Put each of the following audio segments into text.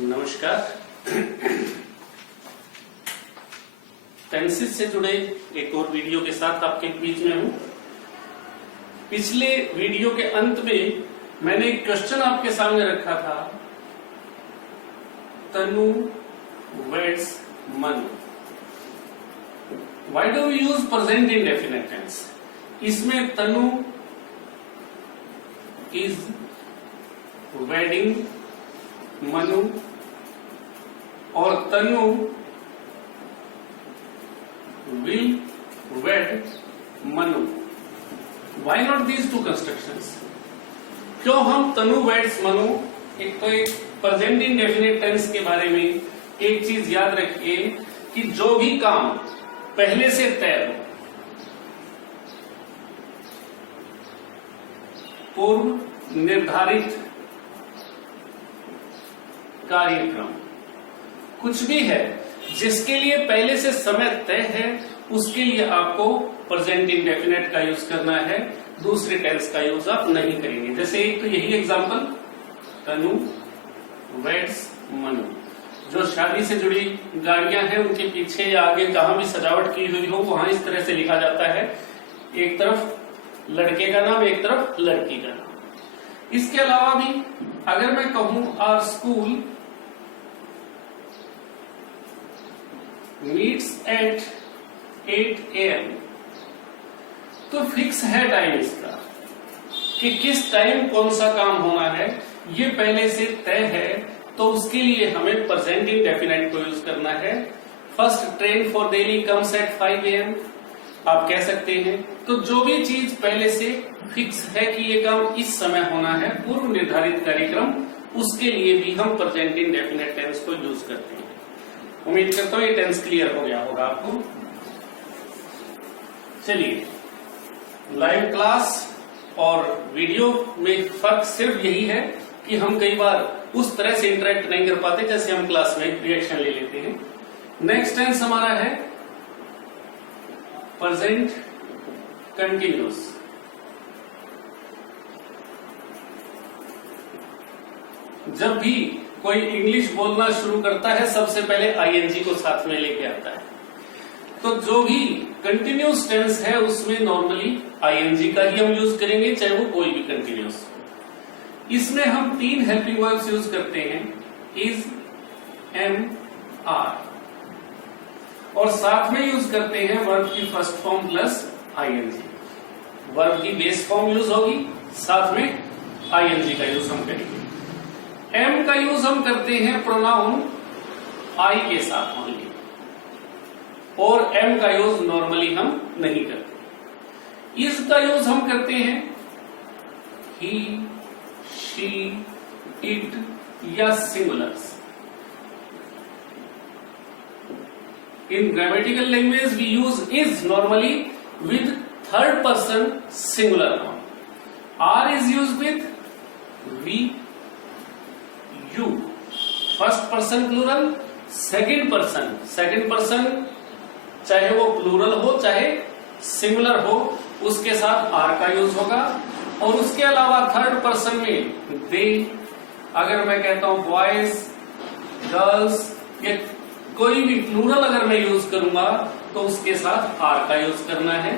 नमस्कार। टेंसेस से जुड़े एक और वीडियो के साथ आपके बीच में हूं। पिछले वीडियो के अंत में मैंने एक क्वेश्चन आपके सामने रखा था, Tanu weds Manu. Why do we use present indefinite tense? इसमें तनु इज वेडिंग मनु और Tanu will wed Manu. Why not these two constructions? क्यों हम तनु वेड्स मनु? एक तो एक प्रेजेंट इंडेफिनिट टेंस के बारे में एक चीज याद रखिए कि जो भी काम पहले से तय हो, पूर्व निर्धारित कार्यक्रम, कुछ भी है जिसके लिए पहले से समय तय है, उसके लिए आपको प्रेजेंट इंडेफिनिट का यूज करना है, दूसरे टेंस का यूज आप नहीं करेंगे। जैसे एक तो यही एग्जांपल, तनु वेड्स मनु। जो शादी से जुड़ी गाड़ियां हैं उनके पीछे या आगे जहां भी सजावट की हुई हो वहां इस तरह से लिखा जाता है, एक तरफ लड़के का नाम, एक तरफ लड़की का नाम। इसके अलावा भी अगर मैं कहूं our school meets at 8 AM, तो फिक्स है टाइम इसका कि किस टाइम कौन सा काम होना है, ये पहले से तय है, तो उसके लिए हमें प्रेजेंट इंडेफिनिट को यूज करना है। First train for Delhi comes at 5 AM, आप कह सकते हैं। तो जो भी चीज पहले से फिक्स है कि ये काम इस समय होना है, पूर्व निर्धारित कार्यक्रम, उसके लिए भी हम प्रेजेंट इंडेफिनिट टेंस को यूज करते हैं। उम्मीद करता हूं ये टेंस क्लियर हो गया होगा आपको। चलिए, लाइव क्लास और वीडियो में फर्क सिर्फ यही है कि हम कई बार उस तरह से इंटरेक्ट नहीं कर पाते जैसे हम क्लास में रिएक्शन ले लेते हैं। नेक्स्ट टेंस हमारा है प्रेजेंट कंटिन्यूअस। जब भी कोई इंग्लिश बोलना शुरू करता है सबसे पहले आईएनजी को साथ में लेके आता है। तो जो भी कंटिन्यूअस टेंस है उसमें नॉर्मली आईएनजी का ही हम यूज करेंगे, चाहे वो कोई भी कंटिन्यूअस हो। इसमें हम 3 हेल्पिंग वर्ब्स यूज करते हैं, इज, एम, आर, और साथ में यूज करते हैं वर्ब की first form plus ING. Verb की बेस फॉर्म यूज होगी, साथ में आईएनजी का यूज हम करेंगे। एम का यूज हम करते हैं प्रोनाउन आई के साथ ओनली, और एम का यूज नॉर्मली हम नहीं करते। इज का यूज हम करते हैं ही, शी, इट या singulars. In grammatical language we use is normally with third person singular noun. R is used with we, you. First person plural, second person चाहे वो प्लूरल हो चाहे सिंगुलर हो, उसके साथ R का यूज होगा। और उसके अलावा थर्ड पर्सन में दे, अगर मैं कहता हूं बॉयज, गर्ल्स, या कोई भी प्लूरल अगर मैं यूज करूंगा तो उसके साथ आर का यूज करना है।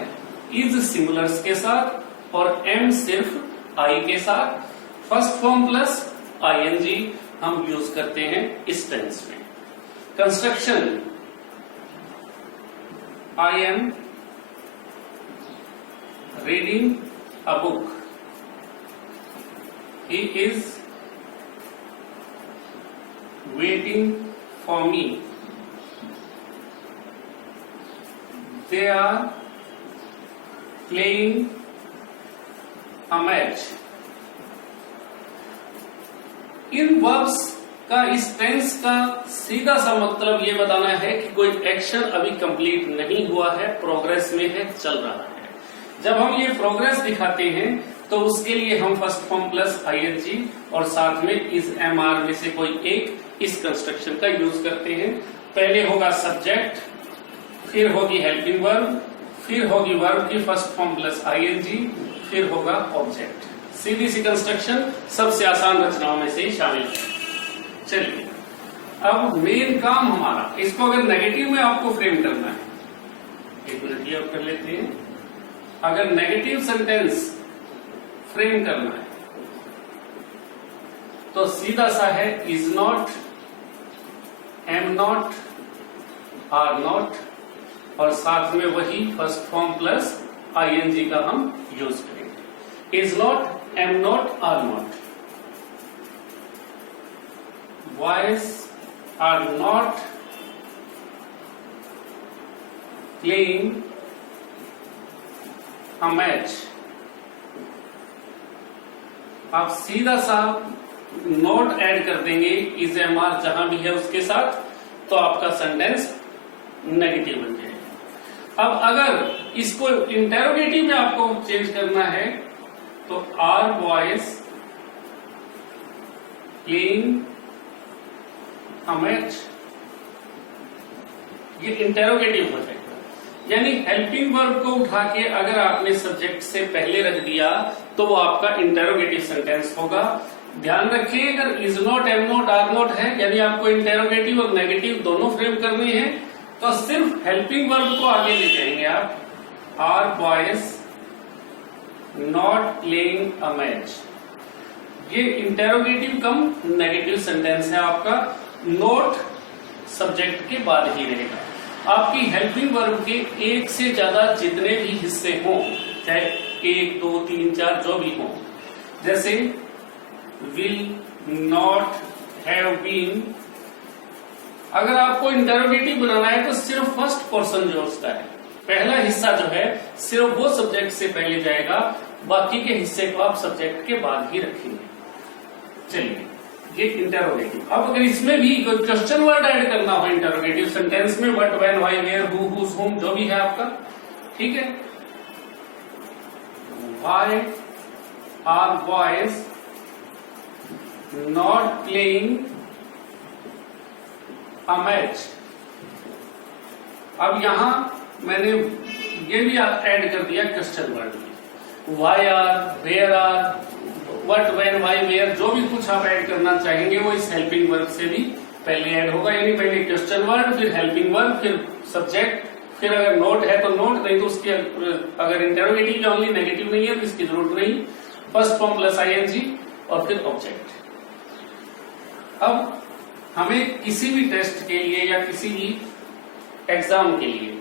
इज सिंगुलर्स के साथ और एम सिर्फ आई के साथ। फर्स्ट फॉर्म प्लस आईएनजी हम यूज करते हैं इस टेंस में। Construction, I am reading a book, he is waiting for me, they are playing a match। In verbs का, इस टेंस का सीधा सा मतलब ये बताना है कि कोई एक्शन अभी कंप्लीट नहीं हुआ है, प्रोग्रेस में है, चल रहा है। जब हम ये प्रोग्रेस दिखाते हैं तो उसके लिए हम फर्स्ट फॉर्म प्लस आईएनजी और साथ में इज, एम, आर में से कोई एक इस कंस्ट्रक्शन का यूज करते हैं। पहले होगा सब्जेक्ट, फिर होगी हेल्पिंग वर्ब, फिर होगी वर्ब की फर्स्ट फॉर्म प्लस आईएनजी, फिर होगा ऑब्जेक्ट। सीधी सी कंस्ट्रक्शन सबसे आसान रचनाओं में से ही शामिल है। चलिए अब मेन काम हमारा, इसको अगर नेगेटिव में आपको फ्रेम करना है, एक मिनट ये कर लेते हैं। अगर नेगेटिव सेंटेंस फ्रेम करना है तो सीधा सा है is not, am not, are not, और साथ में वही फर्स्ट फॉर्म प्लस आईएनजी का हम यूज करेंगे। Is not, am not, are not. Boys are not playing a match. आप सीधा सा नोट ऐड कर देंगे इज एम आर जहां भी है उसके साथ, तो आपका सेंटेंस नेगेटिव बन जाएगा। अब अगर इसको इंटेरोगेटिव में आपको चेंज करना है तो are boys playing a match, ये इंटेरोगेटिव हो जाएगा। यानी हेल्पिंग वर्ब को उठा के अगर आपने सब्जेक्ट से पहले रख दिया तो वो आपका इंटेरोगेटिव सेंटेंस होगा। ध्यान रखिए, अगर is not, am not, are not है, यानी आपको इंटेरोगेटिव और नेगेटिव दोनों फ्रेम करने हैं, तो सिर्फ हेल्पिंग वर्ब को आगे ले जाएंगे आप। Are boys not playing a match, ये इंटेरोगेटिव कम नेगेटिव सेंटेंस है आपका। नोट सब्जेक्ट के बाद ही रहेगा। आपकी हेल्पिंग वर्ब के एक से ज्यादा जितने भी हिस्से हों, चाहे 1, 2, 3, 4 जो भी हों, जैसे विल, नॉट, हैव बीन, अगर आपको इंटेरोगेटिव बनाना है तो सिर्फ फर्स्ट पर्सन जो उसका है, पहला हिस्सा जो है सिर्फ वो सब्जेक्ट से पहले जाएगा, बाकी के हिस्से को आप सब्जेक्ट के बाद ही रखेंगे। चलिए, ये इंटेरोगेटिव। अब अगर इसमें भी कोई क्वेश्चन वर्ड ऐड करना हो इंटेरोगेटिव सेंटेंस में, what, when, why, where, who, whose, whom, जो भी है आपका, ठीक है। Why are boys not playing a match. अब यहां मैंने ये भी ऐड कर दिया question word. Why are, where are, what, when, why, where, जो भी कुछ आप ऐड करना चाहेंगे वो इस हेल्पिंग वर्ब से भी पहले ऐड होगा। यानी पहले क्वेश्चन वर्ड, फिर हेल्पिंग वर्ब, फिर सब्जेक्ट, फिर अगर नोट है तो नोट, नहीं तो उसकी अगर इंटेरोगेटिव या ओनली नेगेटिव नहीं है तो इसकी जरूरत नहीं, फर्स्ट फॉर्म प्लस आईएनजी और फिर ऑब्जेक्ट। अब हमें किसी भी टेस्ट के लिए या किसी भी एग्जाम के लिए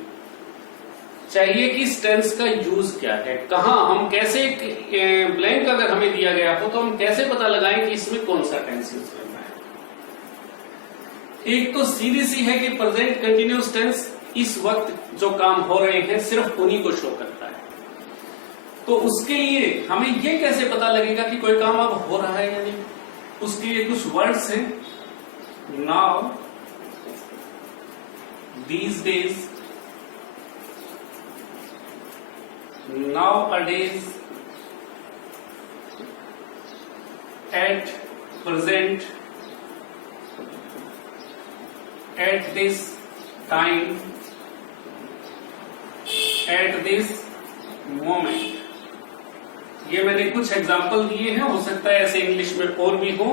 चाहिए कि इस टेंस का यूज क्या है, कहां हम कैसे, ब्लैंक अगर हमें दिया गया हो तो हम कैसे पता लगाएं कि इसमें कौन सा टेंस यूज करना है। एक तो सीधी सी है कि प्रेजेंट कंटिन्यूअस टेंस इस वक्त जो काम हो रहे हैं सिर्फ उन्हीं को शो करता है। तो उसके लिए हमें ये कैसे पता लगेगा कि कोई काम अब हो रहा है या नहीं, उसके लिए कुछ वर्ड्स हैं। Now, these days, nowadays, at present, at this time, at this moment। ये मैंने कुछ एग्जाम्पल दिए हैं, हो सकता है ऐसे इंग्लिश में और भी हो।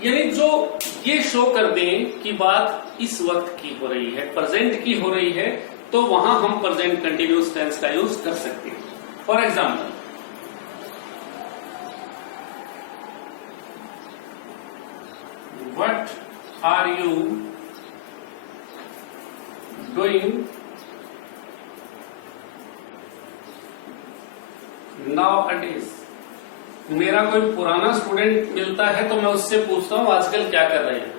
यानी जो ये शो कर दें कि बात इस वक्त की हो रही है, प्रेजेंट की हो रही है, तो वहां हम प्रेजेंट कंटिन्यूअस टेंस का यूज कर सकते हैं। For example, what are you doing nowadays. मेरा कोई पुराना स्टूडेंट मिलता है तो मैं उससे पूछता हूं आजकल क्या कर रहे हैं।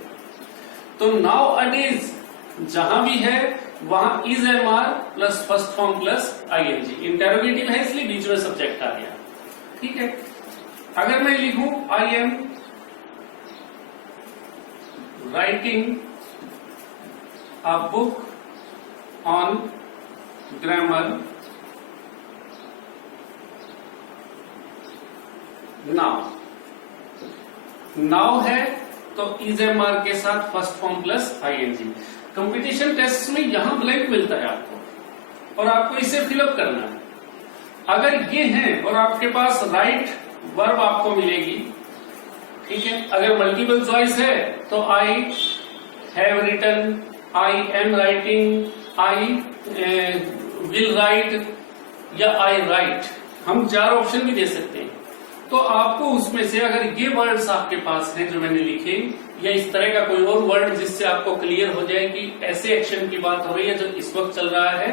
तो नाउअडेज जहां भी है वहां is am are plus first form plus ING, interrogative है इसलिए बीच में सब्जेक्ट आ गया, ठीक है। अगर मैं लिखूं I am writing a book on grammar now, now है तो इज एम आर के साथ first form plus ING. Competition test में यहां ब्लैंक मिलता है आपको और आपको इसे फिलअप करना है। अगर ये है और आपके पास राइट वर्ब आपको मिलेगी, ठीक है। अगर मल्टीपल चॉइस है तो I have written, I am writing, I will write या आई राइट, हम 4 ऑप्शन भी दे सकते हैं। तो आपको उसमें से अगर ये वर्ड्स आपके पास हैं जो मैंने लिखे, या इस तरह का कोई और वर्ड जिससे आपको क्लियर हो जाए कि ऐसे एक्शन की बात हो रही है जो इस वक्त चल रहा है,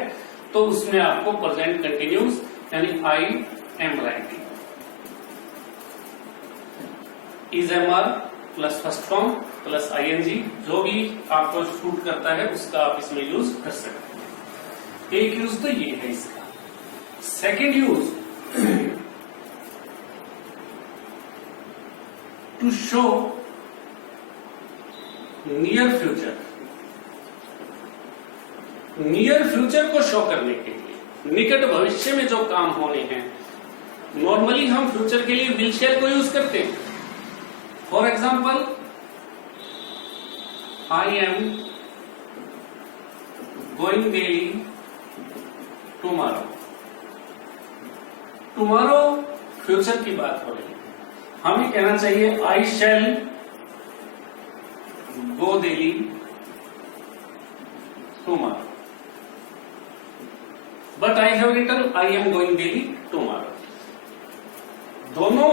तो उसमें आपको प्रेजेंट कंटिन्यूस यानी I am writing, is am are plus first form plus ING, जो भी आपको सूट करता है उसका आप इसमें यूज कर सकते हैं। एक यूज तो ये है इसका। Second use, to show near future, near future को शो करने के लिए, निकट भविष्य में जो काम होने हैं, नॉर्मली हम फ्यूचर के लिए विल शेल को यूज करते हैं। For example, I am going Delhi tomorrow, tomorrow future की बात हो रही है, हमें कहना चाहिए I shall go Delhi tomorrow, but I have written I am going Delhi tomorrow. दोनों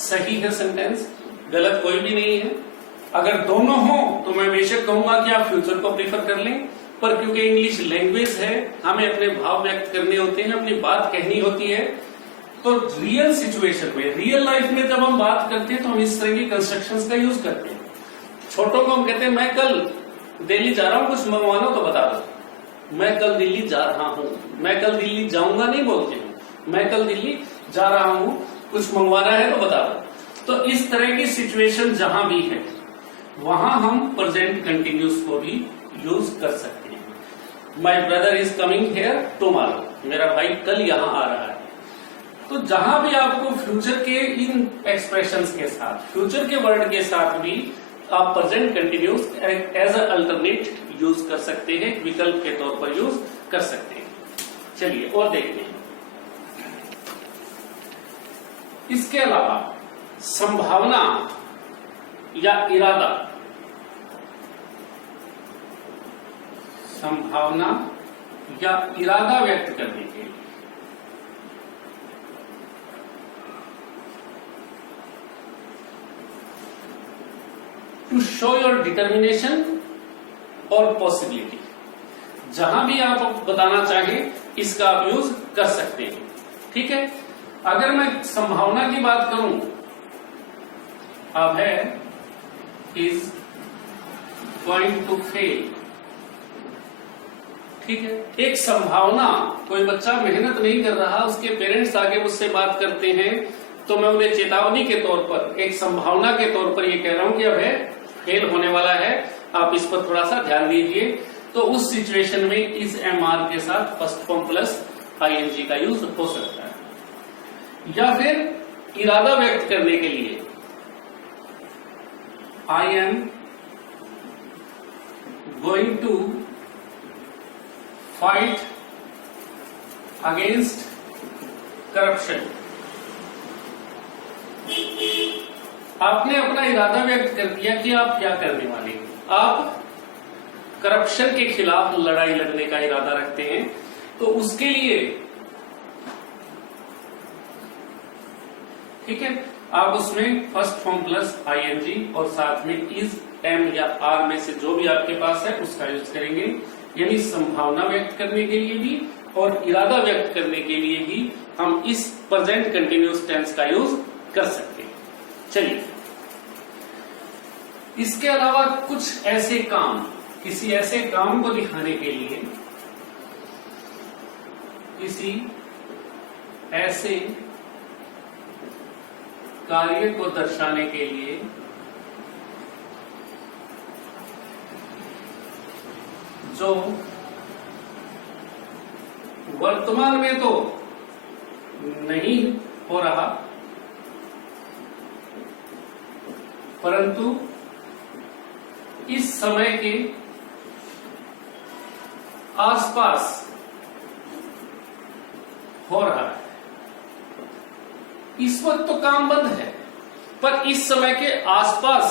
सही है सेंटेंस, गलत कोई भी नहीं है। अगर दोनों हो तो मैं बेशक कहूंगा कि आप फ्यूचर को प्रीफर कर लें, पर क्योंकि इंग्लिश लैंग्वेज है, हमें अपने भाव व्यक्त करने होते हैं, अपनी बात कहनी होती है, तो रियल सिचुएशन में, रियल लाइफ में जब हम बात करते हैं तो हम इस तरह की कंस्ट्रक्शंस का यूज करते हैं। छोटों को हम कहते हैं मैं कल दिल्ली जा रहा हूं, कुछ मंगवाना तो बता दो। मैं कल दिल्ली जा रहा हूं, मैं कल दिल्ली जाऊंगा नहीं बोलते हैं, मैं कल दिल्ली जा रहा हूं, कुछ मंगवाना है तो बता दो। तो इस तरह की सिचुएशन जहां भी है वहां हम प्रेजेंट कंटिन्यूस को भी यूज कर सकते हैं। My brother is coming here tomorrow, मेरा भाई कल यहां आ रहा है। तो जहां भी आपको फ्यूचर के इन एक्सप्रेशंस के साथ, फ्यूचर के वर्ड के साथ भी आप present continuous as a alternate use कर सकते हैं, विकल्प के तौर पर यूज कर सकते हैं। चलिए और देखते हैं। इसके अलावा संभावना या इरादा, संभावना या इरादा व्यक्त करने के लिए टू शो योर डिटर्मिनेशन और पॉसिबिलिटी, जहां भी आप बताना चाहें इसका आप यूज कर सकते हैं। ठीक है, अगर मैं संभावना की बात करूं, अब है इज गोइंग टू फेल। ठीक है, एक संभावना, कोई बच्चा मेहनत नहीं कर रहा, उसके पेरेंट्स आगे मुझसे बात करते हैं, तो मैं उन्हें चेतावनी के तौर पर, एक संभावना के तौर पर ये कह रहा हूं कि अब है फेल होने वाला है, आप इस पर थोड़ा सा ध्यान दीजिए। तो उस सिचुएशन में इस एम आर के साथ फर्स्ट फॉर्म प्लस आईएनजी का यूज हो सकता है। या फिर इरादा व्यक्त करने के लिए I am going to fight against corruption. आपने अपना इरादा व्यक्त कर दिया कि आप क्या करने वाले हैं, आप करप्शन के खिलाफ लड़ाई लड़ने का इरादा रखते हैं। तो उसके लिए ठीक है, आप उसमें फर्स्ट फॉर्म प्लस आईएनजी और साथ में इज, एम या आर में से जो भी आपके पास है उसका यूज करेंगे। यानी संभावना व्यक्त करने के लिए भी और इरादा व्यक्त करने के लिए भी हम इस प्रेजेंट कंटिन्यूअस टेंस का यूज कर सकते हैं। चलिए, इसके अलावा कुछ ऐसे काम, किसी ऐसे काम को दिखाने के लिए, किसी ऐसे कार्य को दर्शाने के लिए जो वर्तमान में तो नहीं हो रहा, परंतु इस समय के आसपास हो रहा है। इस वक्त तो काम बंद है, पर इस समय के आसपास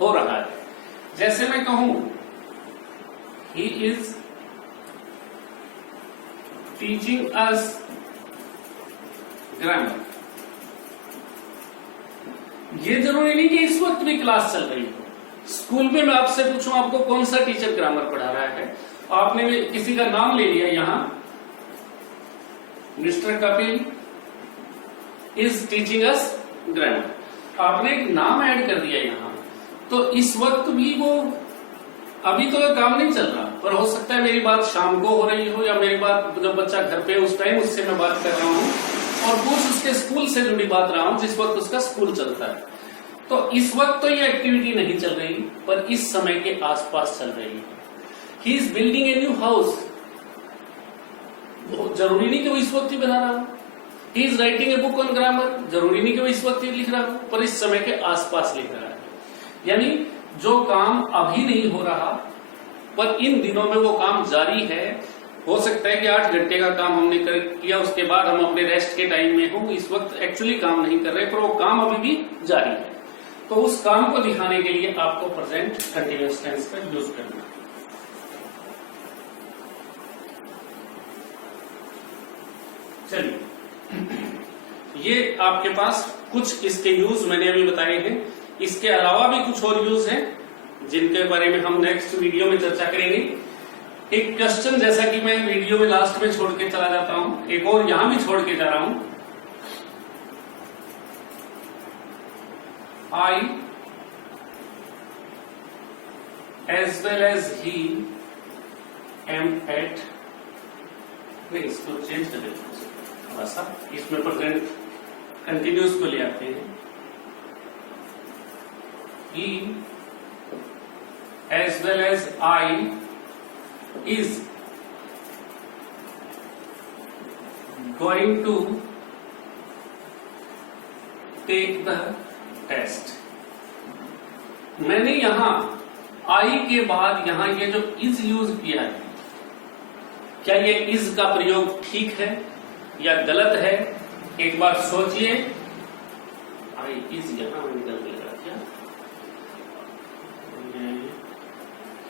हो रहा है। जैसे मैं कहूं he is teaching us grammar, ये जरूरी नहीं कि इस वक्त भी क्लास चल रही हो। स्कूल में मैं आपसे पूछूं आपको कौन सा टीचर ग्रामर पढ़ा रहा है, आपने किसी का नाम ले लिया, यहां mister Kapil is teaching us grammar, आपने एक नाम ऐड कर दिया यहां। तो इस वक्त भी वो, अभी तो काम नहीं चल रहा, पर हो सकता है मेरी बात शाम को हो रही हो, या मेरी बात जब बच्चा घर पे उस टाइम उससे मैं बात कर रहा हूं और कुछ उसके स्कूल से जुड़ी बात रहा हूं जिस वक्त उसका स्कूल चलता है। तो इस वक्त तो ये एक्टिविटी नहीं चल रही, पर इस समय के आसपास चल रही है। He is building a new house, जरूरी नहीं कि वो इस वक्त ही बना रहा हो। He is writing a book on grammar, जरूरी नहीं कि वो इस वक्त ही लिख रहा हो, पर इस समय के आसपास लिख रहा है। यानी जो काम अभी नहीं हो रहा पर इन दिनों में वो काम जारी है। हो सकता है कि 8 घंटे का काम हमने किया, उसके बाद हम अपने रेस्ट के टाइम में हो, इस वक्त एक्चुअली काम नहीं कर रहे, पर वो काम अभी भी जारी है। तो उस काम को दिखाने के लिए आपको प्रेजेंट कंटीन्यूअस टेंस का यूज करना है। चलिए, ये आपके पास कुछ इसके यूज मैंने अभी बताए हैं। इसके अलावा भी कुछ और यूज हैं जिनके बारे में हम नेक्स्ट वीडियो में चर्चा करेंगे। एक क्वेश्चन, जैसा कि मैं वीडियो में लास्ट में छोड़ के चला जाता हूं, एक और यहां भी छोड़ के जा रहा हूं। I as well as he am at, नहीं इसको चेंज कर देते हैं थोड़ा सा, इसमें प्रेजेंट कंटिन्यूस को ले आते हैं। He as well as I is going to take the test. मैंने यहां आई के बाद यहां ये जो इज यूज किया है, क्या ये इज का प्रयोग ठीक है या गलत है? एक बार सोचिए। आई इज यहां निकल गया क्या?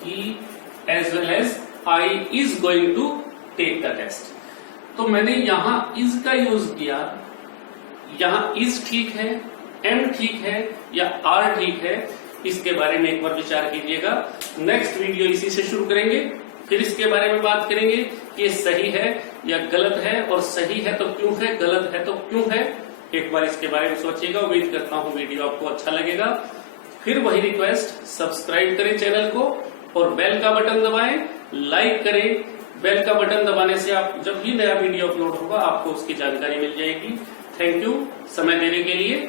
He as well as I is going to take the test. तो मैंने यहां इज का यूज किया, यहां इज ठीक है, एम ठीक है या आर ठीक है, इसके बारे में एक बार विचार कीजिएगा। नेक्स्ट वीडियो इसी से शुरू करेंगे, फिर इसके बारे में बात करेंगे कि ये सही है या गलत है, और सही है तो क्यों है, गलत है तो क्यों है। एक बार इसके बारे में सोचिएगा। उम्मीद करता हूं वीडियो आपको अच्छा लगेगा। फिर वही रिक्वेस्ट, सब्सक्राइब करें चैनल को और बेल का बटन दबाएं, लाइक करें। बेल का बटन दबाने से आप जब भी नया वीडियो अपलोड होगा आपको उसकी जानकारी मिल जाएगी। थैंक यू समय देने के लिए।